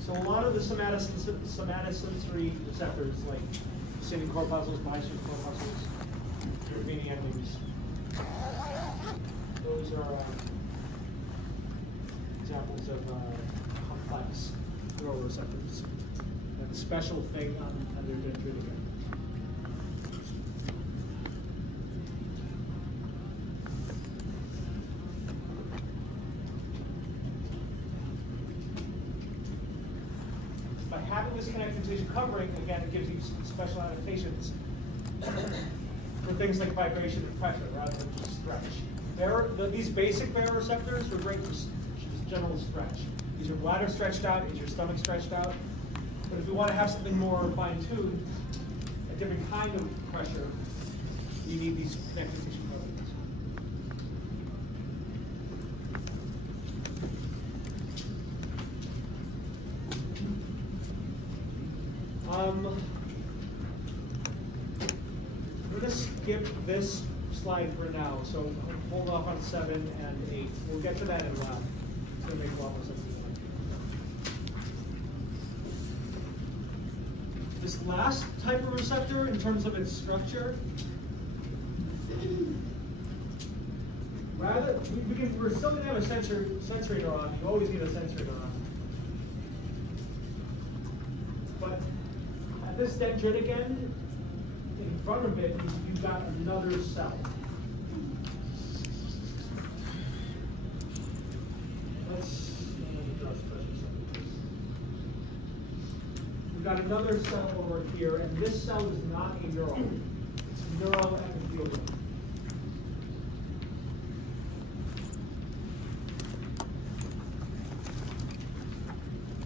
So a lot of the somatosensory receptors, like Pacinian corpuscles, Meissner's corpuscles, Ruffini endings, those are examples of complex neural receptors. That's a special thing on their dendritic end. Having this connective tissue covering, again, it gives you some special adaptations for things like vibration and pressure rather than just stretch. These basic baroreceptors are great for general stretch. Is your bladder stretched out? Is your stomach stretched out? But if you want to have something more fine-tuned, a different kind of pressure, you need these connective tissue coverings. I'm going to skip this slide for now, so hold off on 7 and 8. We'll get to that in lab. It's going to make a lot more sense. This last type of receptor, in terms of its structure, we're still going to have a sensory neuron. You always need a sensory neuron. But at this dendritic end, front of it means you've got another cell. We've got another cell over here, and this cell is not a neuron. It's neuroepithelium.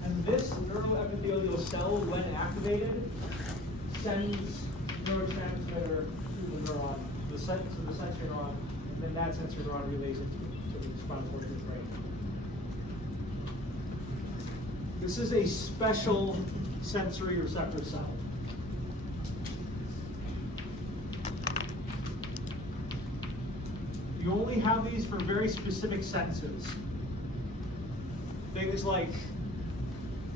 And this neuroepithelial cell, when activated, sends neurotransmitter to the neuron, to the sensory neuron, and then that sensory neuron relays it to the spinal cord of the brain. This is a special sensory receptor cell. You only have these for very specific senses. Things like,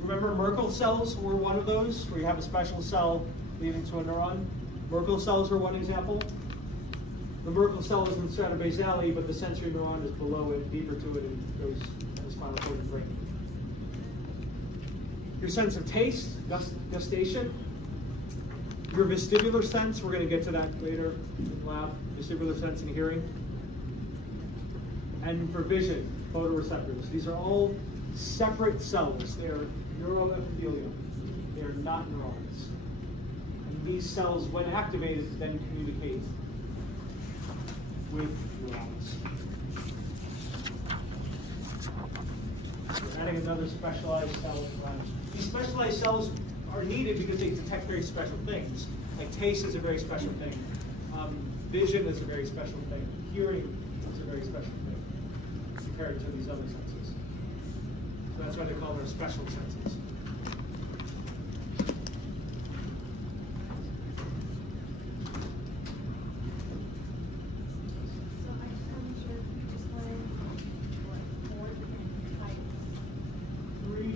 remember Merkel cells were one of those, where you have a special cell leading to a neuron? Merkel cells are one example. The Merkel cell is in the strata basale, but the sensory neuron is below it, deeper to it, and goes to the spinal cord and brain. Your sense of taste, gustation. Your vestibular sense, we're going to get to that later in lab, vestibular sense and hearing. And for vision, photoreceptors. These are all separate cells. They're neuroepithelium. They're not neurons. And these cells, when activated, then communicate with neurons. We're adding another specialized cell. These specialized cells are needed because they detect very special things. Like taste is a very special thing. Vision is a very special thing. Hearing is a very special thing compared to these other senses. So that's why they call them special senses.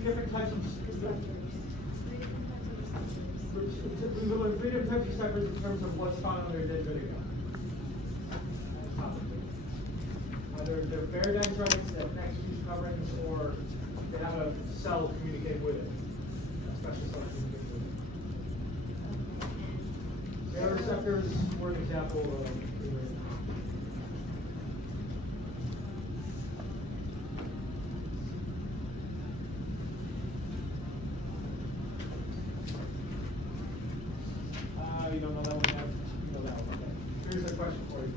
Different types of receptors in terms of what's found on their dendritic. Whether they're bare dendrites that connect to these coverings, or they have a cell communicate with it, a special cell communicate with it. Bare receptors were an example of. You don't know that one yet? You know that one, okay. Here's a question for you.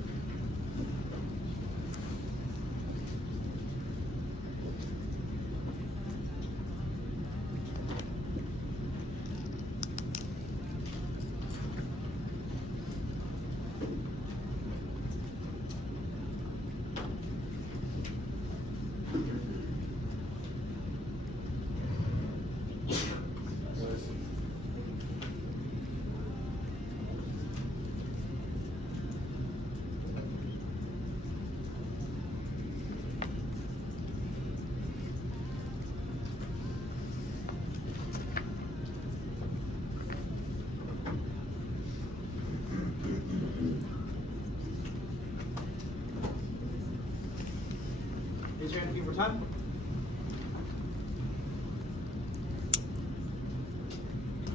Raise your hand a few more times.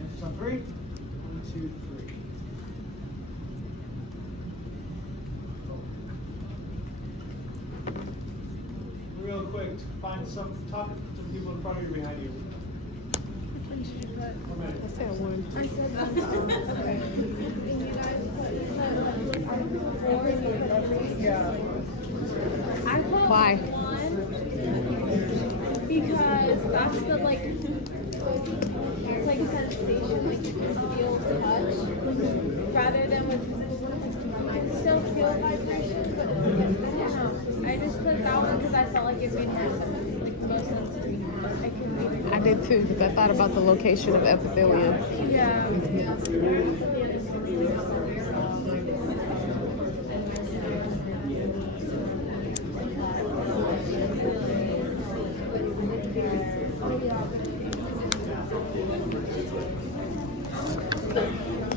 Answers on 3. 1, 2, 3. Real quick, talk to some people in front of you, behind you. I said one. I said one. Okay. And you guys put 4 and you put 3. Yeah. I put Why? 1 because that's the it's like a sensation, like you can feel touch, rather than with you can still feel vibration, but I don't know. I just put that one because I felt like it made more sense, like most sensory. I can read. I did too, because I thought about the location of epithelium. Yeah.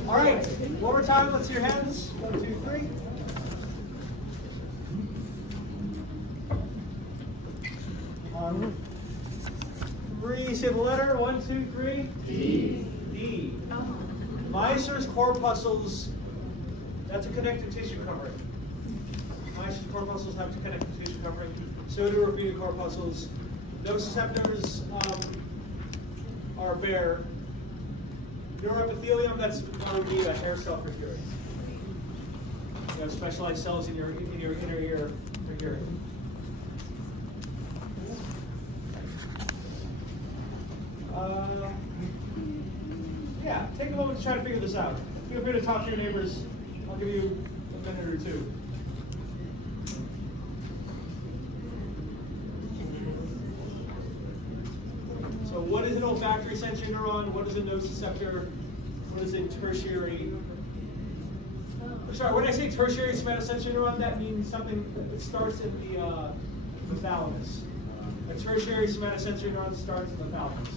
All right, one more time, let's see your hands. 1, 2, 3. Three, say the letter. 1, 2, 3. D. D. Meissner's corpuscles That's a connective tissue covering. Myositis corpuscles have connective tissue covering. So do repeated corpuscles. Nociceptors are bare. Neuroepithelium, that would be a hair cell for hearing. You have specialized cells in your inner ear for hearing. Yeah, take a moment to try to figure this out. Feel free to talk to your neighbors. I'll give you a minute or two. So what is an olfactory sensory neuron? What is a nociceptor? What is a tertiary? Sorry, when I say tertiary somatosensory neuron, that means something that starts in the thalamus. A tertiary somatosensory neuron starts in the thalamus.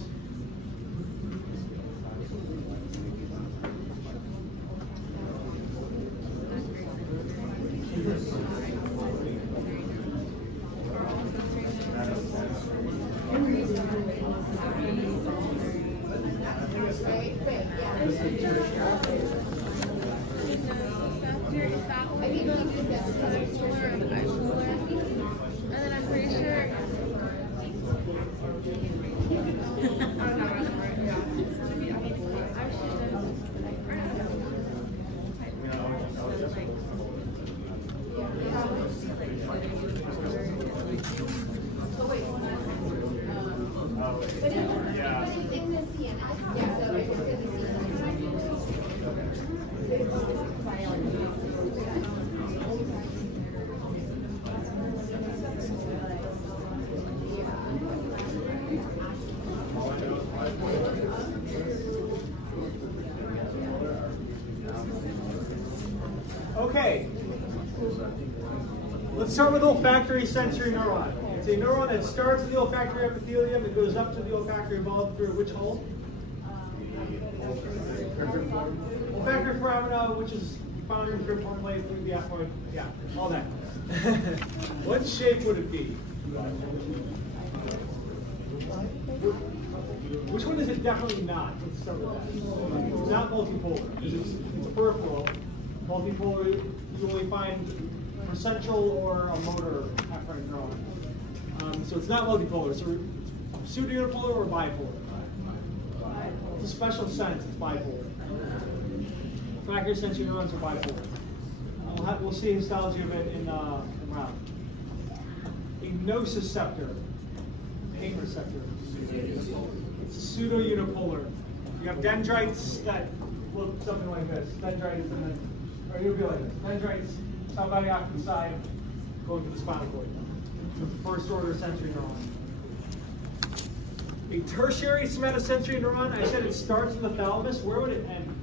And then I'm pretty sure Okay, let's start with olfactory sensory neuron. It's a neuron that starts in the olfactory epithelium and goes up to the olfactory bulb through which hole? Olfactory foramina, which is found in the grip horn blade through the ethmoid. Yeah, all that. What shape would it be? Which one is it definitely not? Let's start with that. It's not multipolar. It's a peripheral. Multipolar, you only find for central or a motor afferent neuron. So it's not multipolar. So it's pseudounipolar or bipolar? It's a special sense. It's bipolar. Olfactory sensory neurons are bipolar. We'll see histology of it in round. A nociceptor, pain receptor. It's pseudo-unipolar. You have dendrites that look something like this. Dendrites and then, or you'll be like this. Dendrites, somebody off to the side, going to the spinal cord. First order sensory neuron. A tertiary somatosensory neuron, I said it starts in the thalamus. Where would it end?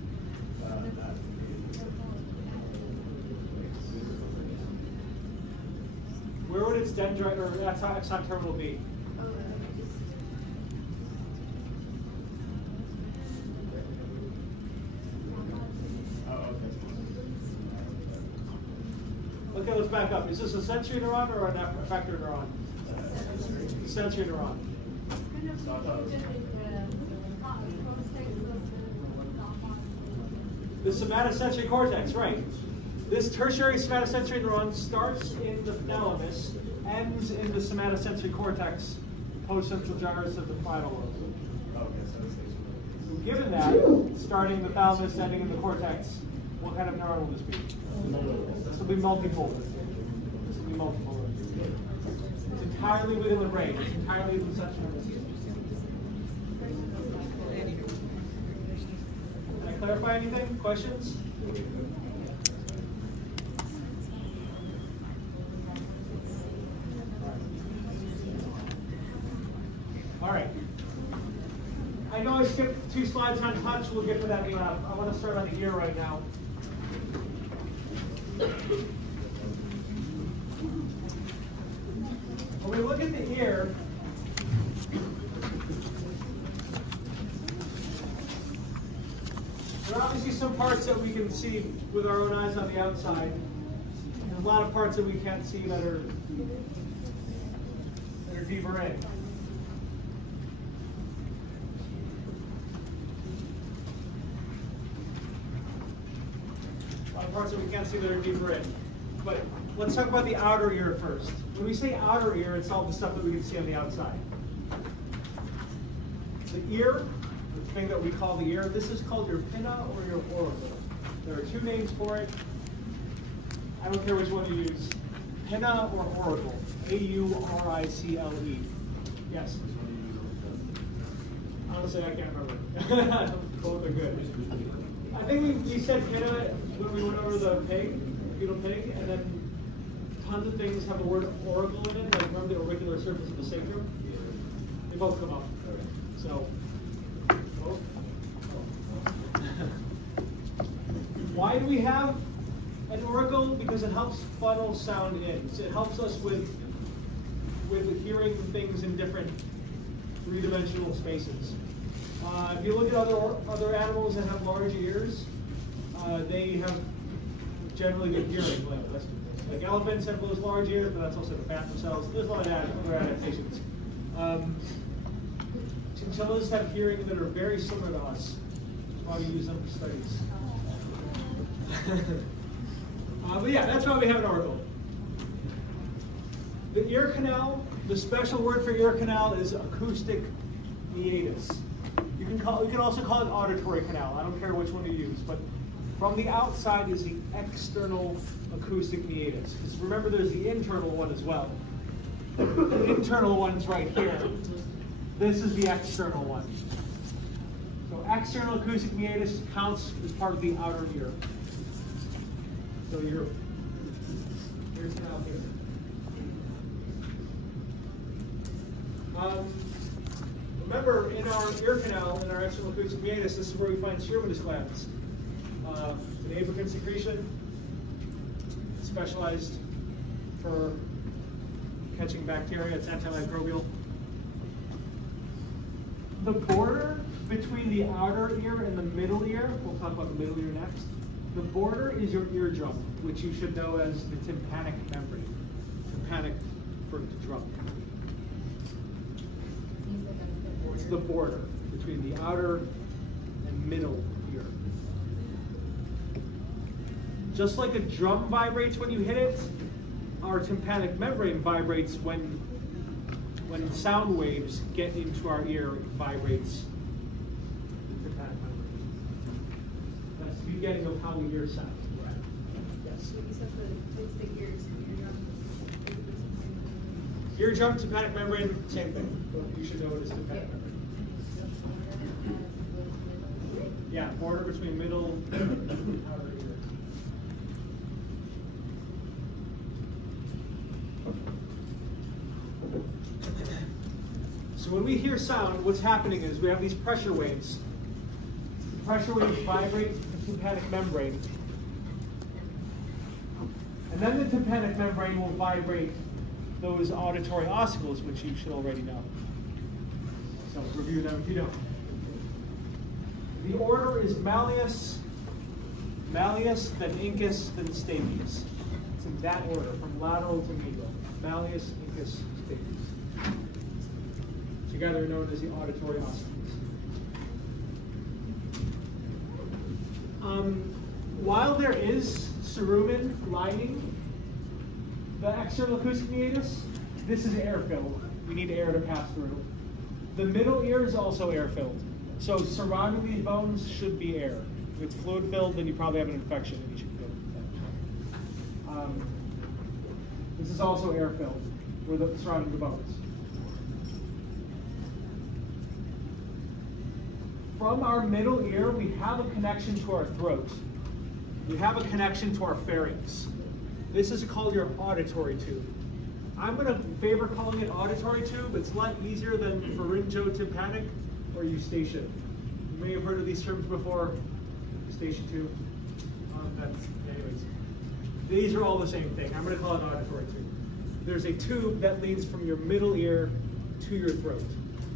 Where would its dendrite or axon terminal be? Okay, let's back up. Is this a sensory neuron or an effector neuron? Sensory neuron. The somatosensory cortex, right. This tertiary somatosensory neuron starts in the thalamus, ends in the somatosensory cortex, post-central gyrus of the frontal lobe. So given that, starting in the thalamus, ending in the cortex, what kind of neuron will this be? This will be multipolar. This will be multipolar. It's entirely within the brain. It's entirely within the central nervous system. Can I clarify anything? Questions? All right. I know I skipped 2 slides on touch. We'll get to that in I want to start on the ear right now. When we look at the ear, there are obviously some parts that we can see with our own eyes on the outside. There's a lot of parts that we can't see that are deeper in. parts that we can't see that are deeper in. But let's talk about the outer ear first. When we say outer ear, it's all the stuff that we can see on the outside. The ear, the thing that we call the ear, this is called your pinna or your auricle. There are two names for it. I don't care which one you use. Pinna or auricle. A-U-R-I-C-L-E. Yes? Honestly, I can't remember. Both are good. I think we said pinna when we went over the pig, fetal pig, and then tons of things have the word auricle in it. Like remember the auricular surface of the sacrum? They both come up. So, both. Why do we have an auricle? Because it helps funnel sound in. So it helps us with hearing things in different three-dimensional spaces. If you look at other animals that have large ears, they have generally good hearing. Like elephants have those large ears, but that's also to fat themselves. There's a lot of other adaptations. Chinchillas have hearing that are very similar to us. That's why we use them for studies. But yeah, that's why we have an auricle. The ear canal, the special word for ear canal is acoustic meatus. You can also call it auditory canal. I don't care which one you use, but from the outside is the external acoustic meatus. Because remember, there's the internal one as well. The internal one's right here. This is the external one. So external acoustic meatus counts as part of the outer ear. So here's canal here. Remember, in our ear canal, in our external acoustic meatus, this is where we find ceruminous glands. It's an apocrine secretion, specialized for catching bacteria. It's antimicrobial. The border between the outer ear and the middle ear, we'll talk about the middle ear next. The border is your eardrum, which you should know as the tympanic membrane. Tympanic for drum. It's the border between the outer and middle ear. Just like a drum vibrates when you hit it, our tympanic membrane vibrates when sound waves get into our ear, it vibrates the tympanic membrane. That's the beginning of how we hear sound. Right. Yes. It's the ears. Eardrum, tympanic membrane, same thing. You should know it as tympanic membrane. Yeah, border between middle and outer ear. So when we hear sound, what's happening is we have these pressure waves. The pressure waves vibrate the tympanic membrane. And then the tympanic membrane will vibrate those auditory ossicles, which you should already know. So review them if you don't. The order is Malleus, then Incus, then Stapes. It's in that order, from lateral to medial. Malleus, Incus, Stapes. Together known as the auditory ossicles. While there is cerumen lining the external acoustic meatus, this is air-filled. We need air to pass through. The middle ear is also air-filled. So surrounding these bones should be air. If it's fluid-filled, then you probably have an infection and you should go. This is also air-filled, surrounding the bones. From our middle ear, we have a connection to our throat. We have a connection to our pharynx. This is called your auditory tube. I'm going to favor calling it auditory tube. It's a lot easier than pharyngotympanic or eustachian. You may have heard of these terms before. Eustachian tube. Anyways, these are all the same thing. I'm going to call it auditory tube. There's a tube that leads from your middle ear to your throat,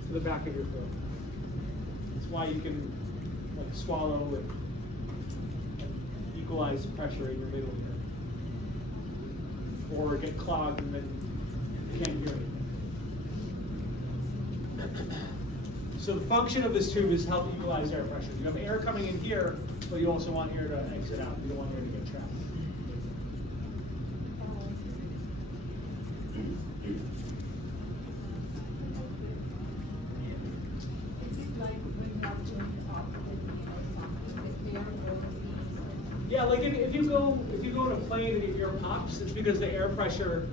to the back of your throat. That's why you can swallow and equalize pressure in your middle ear. Or get clogged and then you can't hear anything. So the function of this tube is to help equalize air pressure. You have air coming in here, but you also want air to exit out. You don't want air to get trapped. Yeah, like if you go in a plane and your ear pops, it's because the air pressure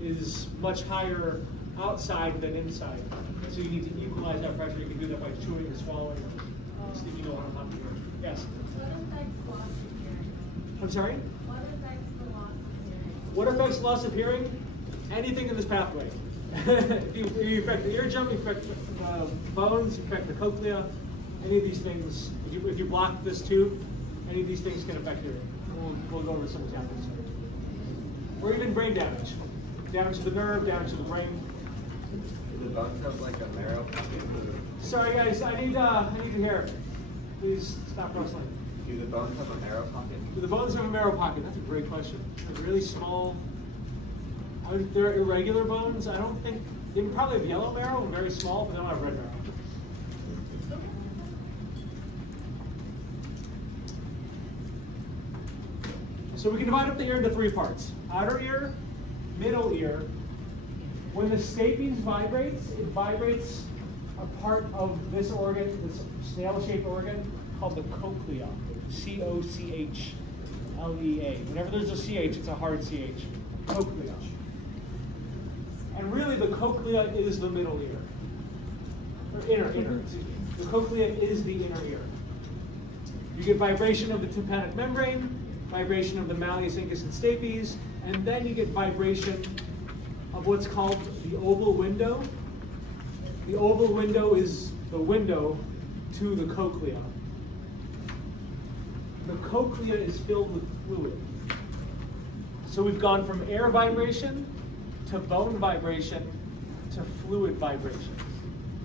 is much higher outside than inside. So you need to equalize that pressure. You can do that by chewing or swallowing or sticking it on top of your ear. Yes? What affects loss of hearing? I'm sorry? What affects the loss of hearing? What affects loss of hearing? Anything in this pathway. If you affect the eardrum, you affect bones, you affect the cochlea, any of these things, if you block this tube, any of these things can affect hearing. We'll go over some examples. Or even brain damage. Damage to the nerve, damage to the brain. Do the bones have like a marrow pocket? Sorry guys, I need to hear. Please stop rustling. Do the bones have a marrow pocket? Do the bones have a marrow pocket? That's a great question. They're really small. They're irregular bones. I don't think, they probably have yellow marrow, very small, but they don't have red marrow. So we can divide up the ear into three parts. Outer ear, middle ear. When the stapes vibrates, it vibrates a part of this organ, this snail-shaped organ, called the cochlea. C-O-C-H-L-E-A. Whenever there's a CH, it's a hard CH. Cochlea. And really the cochlea is the middle ear. Or inner, excuse me. The cochlea is the inner ear. You get vibration of the tympanic membrane, vibration of the malleus, incus, and stapes, and then you get vibration of what's called the oval window. The oval window is the window to the cochlea. The cochlea is filled with fluid. So we've gone from air vibration to bone vibration to fluid vibration.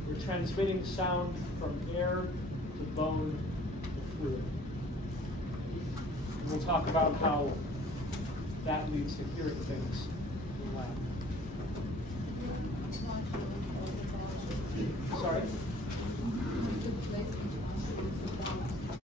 We're transmitting sound from air to bone to fluid. And we'll talk about how that leads to hearing things in the lab.